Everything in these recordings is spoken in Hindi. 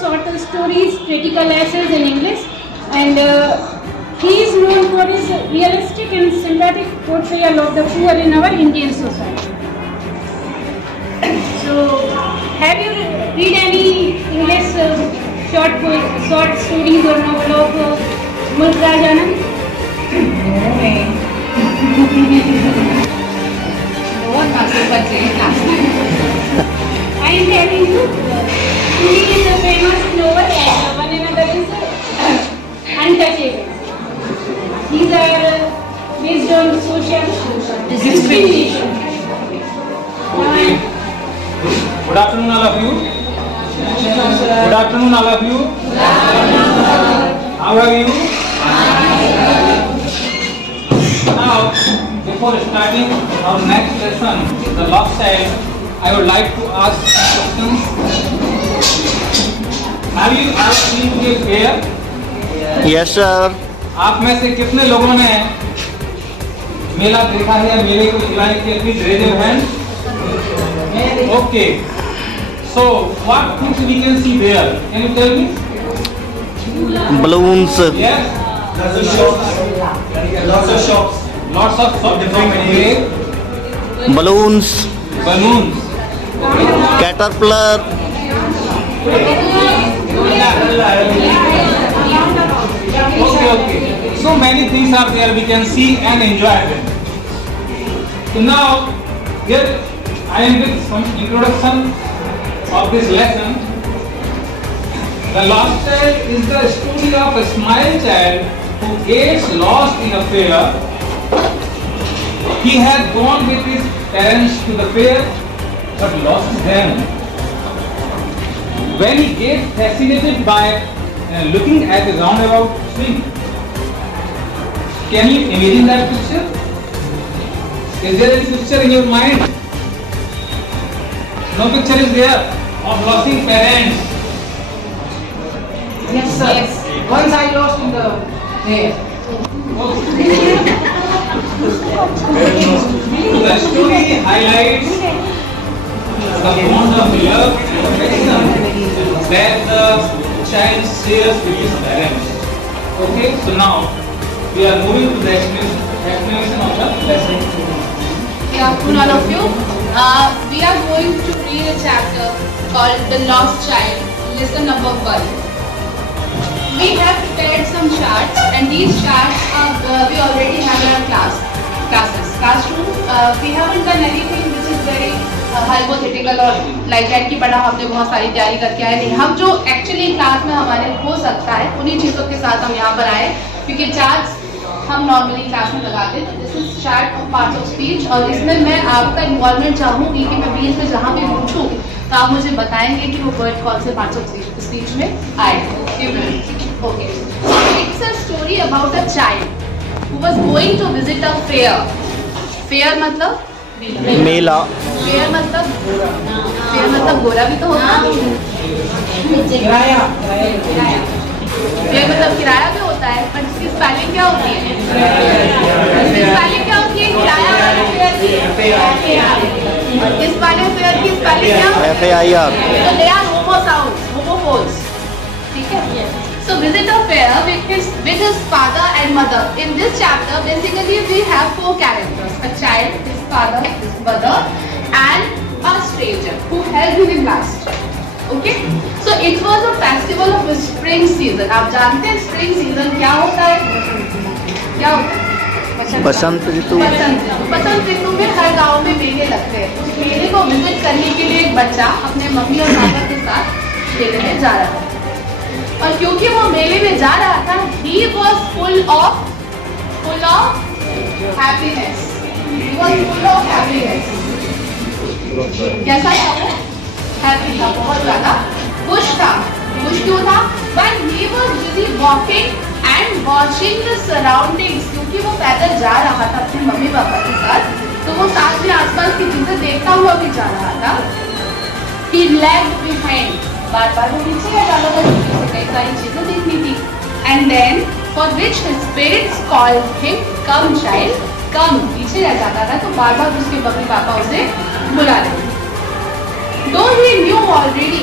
short stories, critical essays in English, and he is known for his realistic and sympathetic portrayal of the poor in our Indian society. So, have you read any English short stories or novel of Mulk Raj Anand? No way. No one must have purchased last time. I am telling you, he is a famous novel and one another is Untouchable. These are based on social discrimination. Good afternoon, all of you. Good afternoon, all of you. How are you? Now, before starting our next lesson, the lost child, I would like to ask questions. Have you ever been to a fair? Yes, sir. आप में से कितने लोगों ने मेला देखा है या मेले को एंजॉय किया? Please raise your hand. Okay. So, what things we can see there? Can you tell me? Balloons. Yes. Lots of shops. Lots of different okay. Balloons. Balloons. Caterpillar. Okay. So many things are there we can see and enjoy them. So now, here I am with some introduction of this lesson. The Lost Child is the story of a small child who gets lost in a fair. He had gone with his parents to the fair but lost them. When he gets fascinated by looking at the roundabout swing. Can you imagine that picture? Is there any picture in your mind? No picture is there of losing parents. Yes, sir. Yes. Once I lost in the there. The story highlights the bond of love and affection that the child shares with his parents. Okay, so now we are moving to the explanation of the lesson. Good afternoon, all of you. We are going to read a chapter called The Lost Child, lesson number 1. We have prepared some charts, and these charts we already have in our classroom. We haven't done anything which is very hypothetical और like that कि बड़ा हमने बहुत सारी तैयारी करके आए नहीं. हम जो एक्चुअली क्लास में हमारे हो सकता है उन्हीं चीज़ों के साथ हम यहाँ पर आए, क्योंकि चार्ट्स हम नॉर्मली क्लास में लगाते हैं. This is chart of parts of speech, और इसमें मैं आपका इन्वॉल्वमेंट चाहूँगी कि मैं बीच में जहाँ भी पूछूँ तो आप मुझे बताएंगे कि वो वर्ड कौन से पार्ट्स ऑफ स्पीच में आए. Okay, it's a story about a child who was going to visit a fair. Fair मतलब मेला. फेयर मतलब गोरा भी तो होता है. फेयर मतलब किराया भी होता है, पर इसकी स्पेलिंग क्या होती है? इसकी स्पेलिंग क्या होती है? किराया वाला फेयर की. इस वाले फेयर की स्पेलिंग क्या होती है? FAIR. तो they are homo sounds, homophones. ठीक है. So visit a fair with his father and mother. In this chapter, basically we have 4 characters: a child, his father, his mother, and a stranger who helped him in last. Okay? So it was a festival of the spring season. आप जानते हैं spring season क्या होता है? क्या होता है? बसंत ऋतु. बसंत ऋतु में हर गांव में मेले लगते हैं. उस मेले को विजिट करने के लिए एक बच्चा अपने मम्मी और पापा के साथ मेले में जा रहा था. और क्योंकि वो मेले में जा रहा था, he was full of happiness. He was full of happiness. कैसा था वो? Happy था, बहुत ज़्यादा खुश था. खुश क्यों था? But he was busy walking and watching the surroundings. क्योंकि वो पैदल जा रहा था अपने मम्मी पापा के साथ, तो वो साथ में आसपास की चीजें देखता हुआ भी जा रहा था. He lagged behind. बार-बार वो पीछे जा रहा था, कई सारी चीजें देखनी थी. And then, for which his parents called him, "Come, child, come." पीछे रह जाता था, तो बार-बार उसके मम्मी पापा उसे बुला रहे थे. Though he knew already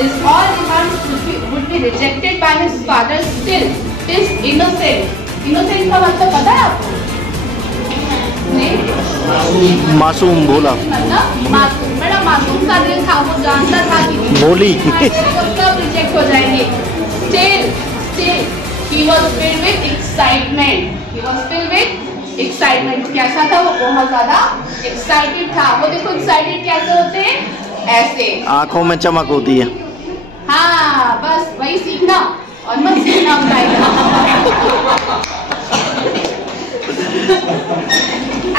His all demands would be rejected by his father. Still, is innocent. Innocent का मतलब पता है आपको? नहीं? मासूम भोला मतलब मासूम, बड़ा मासूम सा दिल था, वो जानता था कि भोली सब रिजेक्ट हो जाएंगे. Still, he was filled with excitement. He was filled with excitement. कैसा था वो? बहुत ज़्यादा excited था. वो देखो excited कैसे होते हैं? ऐसे. आंखों में चमक होती है. हाँ, बस वही सीखना और मत सीखना बताएगा.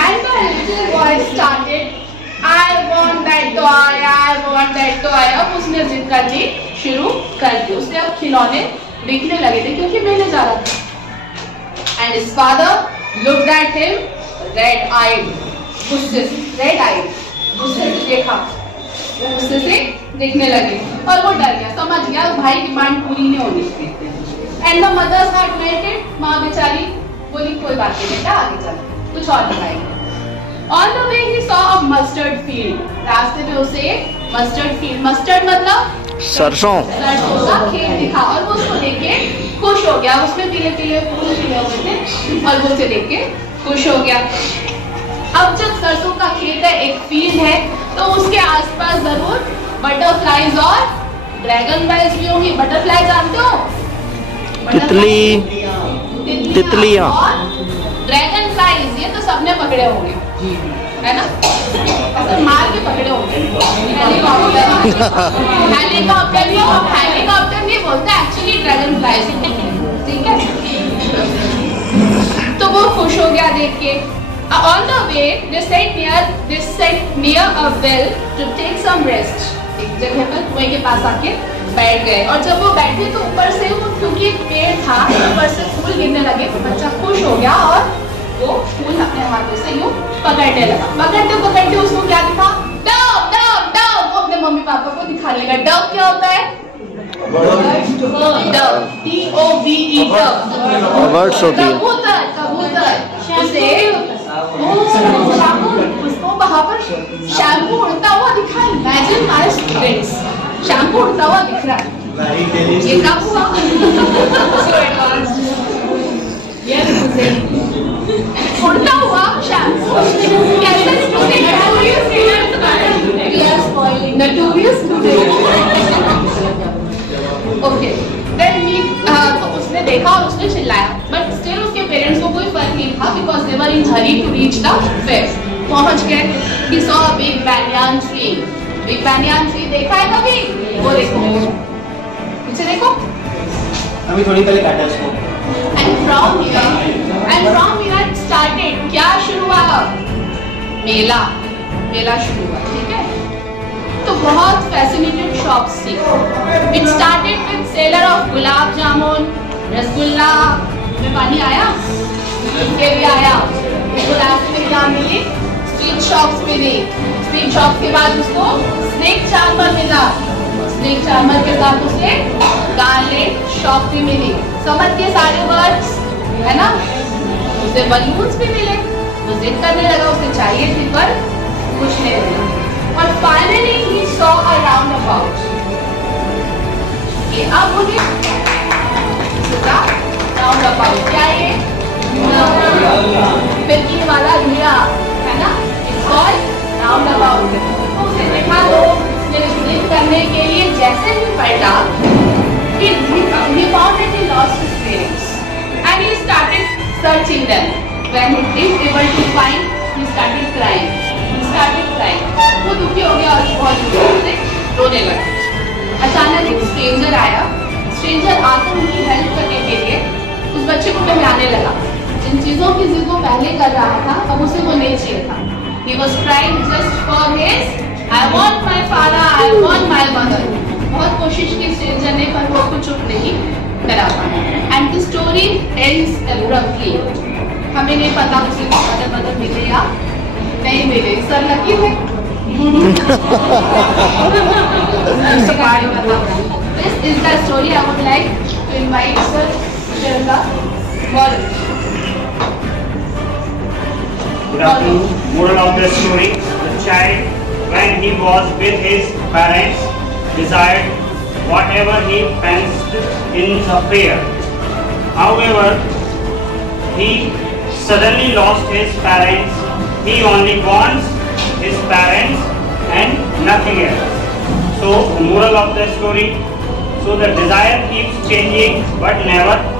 And the little boy started, I want that toy, I want that toy. अब उसने जिद करनी शुरू कर दी. उसने अब खिलौने दिखने लगे थे क्योंकि मेले जा रहा था. And his father looked at him, red-eyed, गुस्से से, red-eyed, गुस्से से देखा. वो गुस्से से देखने लगे और वो डर गया, समझ गया भाई डिमांड पूरी नहीं होनी चाहिए. And the mother's heart melted. माँ बेचारी बोली कोई बात नहीं बेटा, आगे चल, कुछ और दिखाएंगे. On the way he saw a mustard field. रास्ते में उसे mustard field, mustard मतलब सरसों का खेत दिखा और वो उसको देख के खुश हो गया. उसमें पीले पीले फूल खिले हुए थे और वो उसे देख के खुश हो गया. अब जब सरसों का खेत है, एक फील्ड है, तो उसके आसपास जरूर बटरफ्लाईज और ड्रैगन फ्लाईज भी होंगी. बटरफ्लाई जानते हो? तितलियां और ड्रैगन फ्लाईज ये तो सबने पकड़े होंगे, है ना? ऐसे मार के पकड़े होंगे. हेलीकॉप्टर नहीं बोलते, एक्चुअली ड्रैगन फ्लाईज. ठीक है, तो वो खुश हो गया देख के. On the way, they sat near a well to take some rest. एक जगह पर कुएं के पास आके बैठ गए और जब वो बैठे तो ऊपर से वो, क्योंकि पेड़ था, ऊपर से फूल गिरने लगे. तो बच्चा खुश हो गया और वो फूल अपने हाथों से यूं पकड़ने लगा. पकड़ते पकड़ते उसको क्या दिखा? Dove Dove Dove. वो अपने मम्मी पापा को दिखाने लगा. डव क्या होता है? डव, DOVE, डव वर्ड्स होती है. कबूतर. कबूतर उसे उसको वहाँ पर शैम्पू उड़ता हुआ दिखा. इमेजिन माय स्टूडेंट्स, शैम्पू उड़ता हुआ दिख रहा है. ये कब हुआ? उड़ता हुआ शैम्पू कैसे स्टूडेंट? ओके, तो उसने देखा और उसने चिल्लाया, बट स्टिल उसके पेरेंट्स को कोई फर्क नहीं था because they were in hurry to reach the fair. पहुंच गए. He saw a big banyan tree. Big banyan tree देखा है कभी? वो देखो, पीछे देखो. अभी थोड़ी पहले काटा उसको. And from here it started. क्या शुरू हुआ? मेला. मेला शुरू हुआ. ठीक है, तो बहुत फैसिनेटेड शॉप्स थी. It started with seller of gulab jamun, rasgulla. में पानी आया, ये भी आया. तो रास्ते में क्या मिली? स्ट्रीट शॉप्स मिली. स्ट्रीट शॉप के बाद उसको स्नेक चार्मर मिला. स्नेक चार्मर के साथ उसे गार्लेट शॉप भी मिली. समझ के सारे वर्ड्स, है ना? उसे बलून्स भी मिले. वो जिद करने लगा, उसे चाहिए थी पर कुछ नहीं मिला. और finally he saw a round about. ये अब उन्हें राउंड अबाउट क्या है? फिरकी वाला घेरा, है ना? It's called round about. उसे देखा तो उसने जिद करने के लिए जैसे ही पलटा, he found that he lost his parents and he started searching them. When he is able to find, he started crying. वो दुखी हो गया और बहुत जोर से रोने लगा. अचानक एक स्ट्रेंजर आया. स्ट्रेंजर आकर उनकी हेल्प करने के लिए उस बच्चे को पहनाने लगा. जिन चीजों की जिद वो पहले कर रहा था, अब उसे वो नहीं चाहिए था. He was crying just for his, I want my father, I want my mother. बहुत कोशिश की स्ट्रेंजर ने, पर वो कुछ चुप नहीं करा. And the story ends abruptly. हमें नहीं पता उसे मदद मिले या नहीं मिले. सर लकी है. This is the story. I would like to invite Sir Sharda Moral. Moral of the story: the child, when he was with his parents, desired whatever he fenced in the fair. However, he suddenly lost his parents. He only wants his parents and nothing else. So, moral of the story, so the desire keeps changing but never